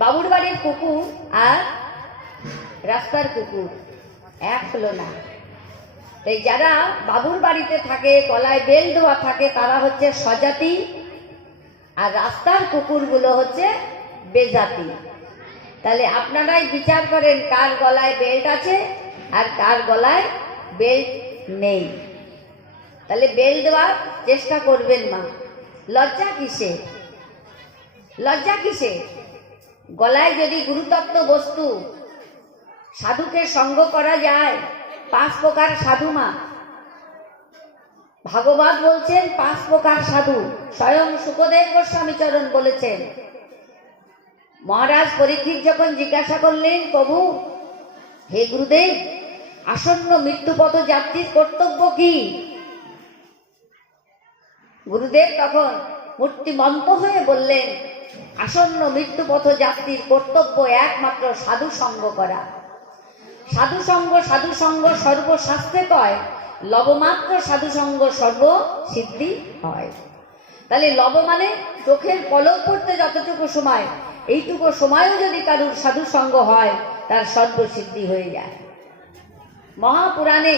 বাবুর বাড়ির কুকুর আর রাস্তার কুকুর এক হলো না। তাই যারা বাবুর বাড়িতে থাকে, গলায় বেল দেওয়া থাকে, তারা হচ্ছে স্বজাতি, আর রাস্তার কুকুরগুলো হচ্ছে বেজাতি। তাহলে আপনারাই বিচার করেন কার গলায় বেল্ট আছে আর কার গলায় বেল্ট নেই। তাহলে বেল্ট দেওয়ার চেষ্টা করবেন মা। লজ্জা কিসে? লজ্জা কিসে? গলায় যদি গুরুতত্ত্ব বস্তু সাধুকে সঙ্গ করা যায়, 5 প্রকার সাধু মা ভাগবত বলছেন, 5 প্রকার সাধু। স্বয়ং শুকদেব গোস্বামী চরণ বলেছেন। মহারাজ পরীক্ষিত যখন জিজ্ঞাসা করলেন, প্রভু হে গুরুদেব, আসন্ন মৃত্যুপথ যাত্রীর কর্তব্য কি? গুরুদেব তখন মূর্তিমন্ত হয়ে বললেন, আসন্ন মৃত্যুপথ যাত্রীর কর্তব্য একমাত্র সাধু সঙ্গ করা। সাধু সঙ্গ, সাধু সঙ্গ সর্বশাস্ত্রে কয়, লবমাত্র সাধু সঙ্গ সর্ব সিদ্ধি হয়। তাহলে লব মানে চোখের পলক পড়তে যতটুকু সময়, এইটুকু সময়ও যদি কারুর সাধু সঙ্গ হয়, তার সর্বসিদ্ধি হয়ে যায়। মহাপুরাণে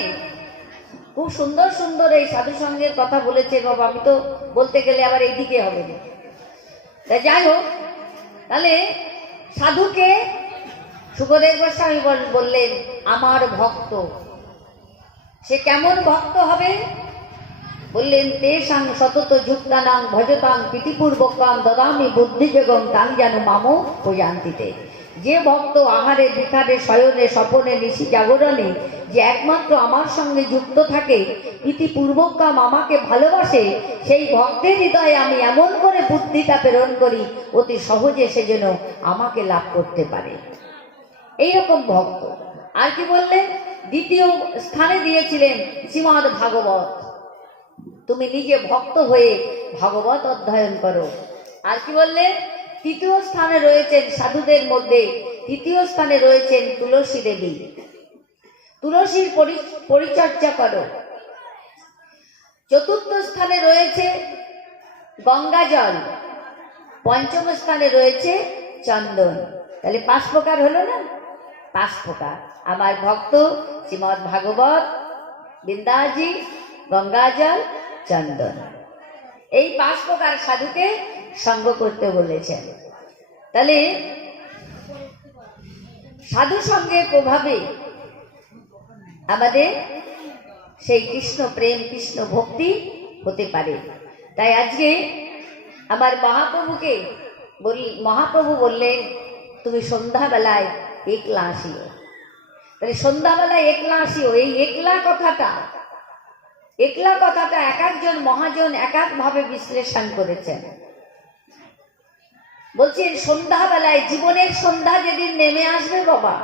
খুব সুন্দর সুন্দর এই সাধু সঙ্গের কথা বলেছে বাবা। আমি তো বলতে গেলে আবার এইদিকে হবে না। তাই যাই হোক, তাহলে সাধুকে শুকদেব গোস্বামী বললেন আমার ভক্ত। সে কেমন ভক্ত হবে? বললেন, তেষাং সতত যুক্তানাং ভজতাং প্রীতিপূর্বকাম দদামি বুদ্ধিযোগং তাং যেন মামো প্রজান্তিতে। যে ভক্ত আহারে বিহারে শয়নে স্বপনে নিশি জাগরণে যে একমাত্র আমার সঙ্গে যুক্ত থাকে, প্রীতিপূর্বকাম আমাকে ভালোবাসে, সেই ভক্তের হৃদয়ে আমি এমন করে বুদ্ধিটা প্রেরণ করি অতি সহজে সে যেন আমাকে লাভ করতে পারে। এইরকম ভক্ত। আর কি বললেন? দ্বিতীয় স্থানে দিয়েছিলেন শ্রীমদ্ ভাগবত। তুমি নিজে ভক্ত হয়ে ভাগবত অধ্যয়ন করো। আর কি বললেন? তৃতীয় স্থানে রয়েছেন সাধুদের মধ্যে, তৃতীয় স্থানে রয়েছেন তুলসী দেবী। তুলসীর পরিচর্যা করো। চতুর্থ স্থানে রয়েছে গঙ্গা জল। পঞ্চম স্থানে রয়েছে চন্দন। তাহলে 5 প্রকার হলো না? 5 প্রকার। আমার ভক্ত, শ্রীমদ্ ভাগবত, বৃন্দাজি, গঙ্গা জল, চন্দন, এই 5 প্রকার সাধুকে সঙ্গ করতে বলেছেন। তাহলে সাধু সঙ্গের প্রভাবে আমাদের সেই কৃষ্ণ প্রেম, কৃষ্ণ ভক্তি হতে পারে। তাই আজকে আমার মহাপ্রভুকে মহাপ্রভু বললেন, তুমি সন্ধ্যাবেলায় একলা আসিও। তাহলে সন্ধ্যাবেলায় একলা আসিও, এই একলা কথাটা এক একজন মহাজন এক একভাবে বিশ্লেষণ করেছেন। বলছেন সন্ধ্যাবেলায়, জীবনের সন্ধ্যা যেদিন নেমে আসবে বাবা,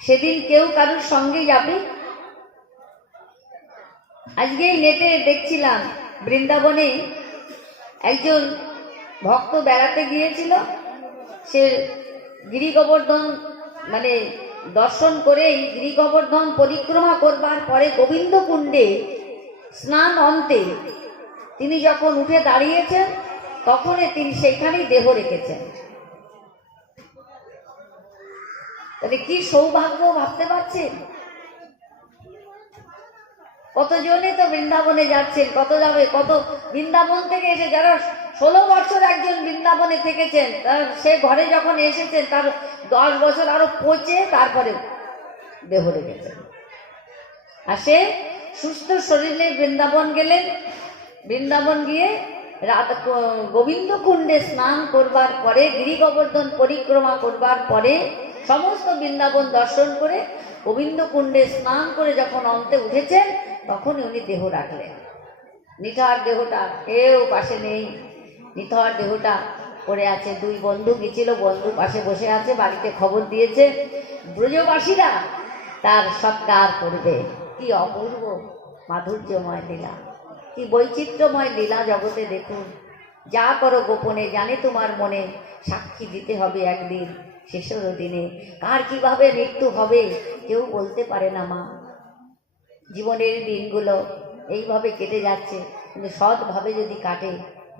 সেদিন কেউ কারোর সঙ্গে যাবে? আজকেই নেটে দেখছিলাম, বৃন্দাবনে একজন ভক্ত বেড়াতে গিয়েছিল। সে গিরি গোবর্ধন মানে দর্শন করেই গিরি গোবর্ধন পরিক্রমা করবার পরে গোবিন্দ কুণ্ডে স্নান অন্তে তিনি যখন উঠে দাঁড়িয়েছেন, তখন তিনি সেখানেই দেহ রেখেছেন। তাহলে কি সৌভাগ্য ভাবতে পারছেন? কতজনে তো বৃন্দাবনে যাচ্ছেন, কত যাবে, কত বৃন্দাবন থেকে এসে যারা 16 বছর একজন বৃন্দাবনে থেকেছেন, সে ঘরে যখন এসেছেন তার 10 বছর আরো পচে তারপরে দেহ রেখেছেন। আর সে সুস্থ শরীরে বৃন্দাবন গেলেন। বৃন্দাবন গিয়ে গোবিন্দ কুণ্ডে স্নান করবার পরে, গিরি গোবর্ধন পরিক্রমা করবার পরে, সমস্ত বৃন্দাবন দর্শন করে গোবিন্দ কুণ্ডে স্নান করে যখন অন্তে উঠেছেন, তখন উনি দেহ রাখলেন। নিথর দেহটা কেউ পাশে নেই, নিথর দেহটা পড়ে আছে। 2 বন্ধু গেছিল, বন্ধু পাশে বসে আছে, বাড়িতে খবর দিয়েছে ব্রজবাসীরা তার সৎকার করবে। কি অপূর্ব মাধুর্যময় লীলা, কি বৈচিত্র্যময় লীলা জগতে দেখুন। যা করো গোপনে জানে তোমার মনে, সাক্ষী দিতে হবে একদিন শেষের দিনে। কার কিভাবে মৃত্যু হবে কেউ বলতে পারে না মা। জীবনের দিনগুলো এইভাবে কেটে যাচ্ছে, কিন্তু সৎভাবে যদি কাটে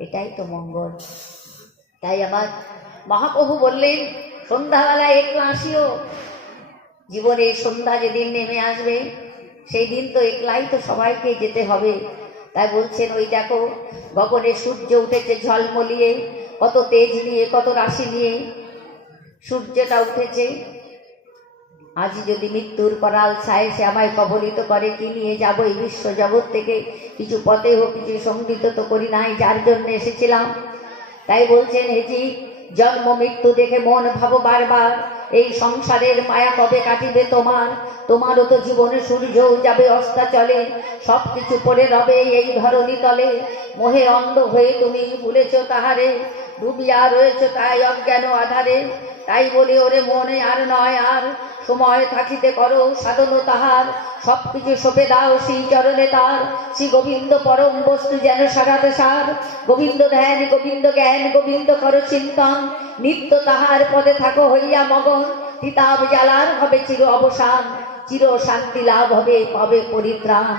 এটাই তো মঙ্গল। তাই আমার মহাপ্রভু বললেন, সন্ধ্যাবেলা একলা আসিও। জীবনের সন্ধ্যা যেদিন নেমে আসবে সেই দিন তো একলাই তো সবাইকে যেতে হবে। তাই বলছেন, ওই দেখো গগনে সূর্য উঠেছে ঝলমলিয়ে, কত তেজ নিয়ে, কত রাশি নিয়ে সূর্যটা উঠেছে। আজ যদি মৃত্যুর করাল ছায় সে আমায় কবলিত করে, কি নিয়ে যাবো এই বিশ্ব জগৎ থেকে? কিছু পথে হোক, কিছু সঙ্গীত তো করি নাই, যার জন্য এসেছিলাম। তাই বলছেন, হেজি জন্ম মৃত্যু দেখে মন ভাবো বারবার, এই সংসারের মায়া কবে কাটিবে তোমার? তোমারও তো জীবনে সূর্যও যাবে অস্তাচলে, সব কিছু পড়ে রবে এই ধরণী তলে। মোহে অন্ধ হয়ে তুমি ভুলেছ তাহারে, ডুবিয়া রয়েছ তাই অজ্ঞান আধারে। তাই বলি ওরে মনে আর নয় আর, সময় থাকিতে করো সাধন তাহার। সব কিছু সঁপে দাও সেই চরণে তার, শ্রী গোবিন্দ পরম বস্তু যেন সারাতে সার। গোবিন্দ ধ্যান, গোবিন্দ জ্ঞান, গোবিন্দ কর চিন্তন, নিত্য তাহার পদে থাকো হইয়া মগন। কিতাব জ্বালার হবে চির অবসান, চির শান্তি লাভ হবে, পাবে পরিত্রাণ।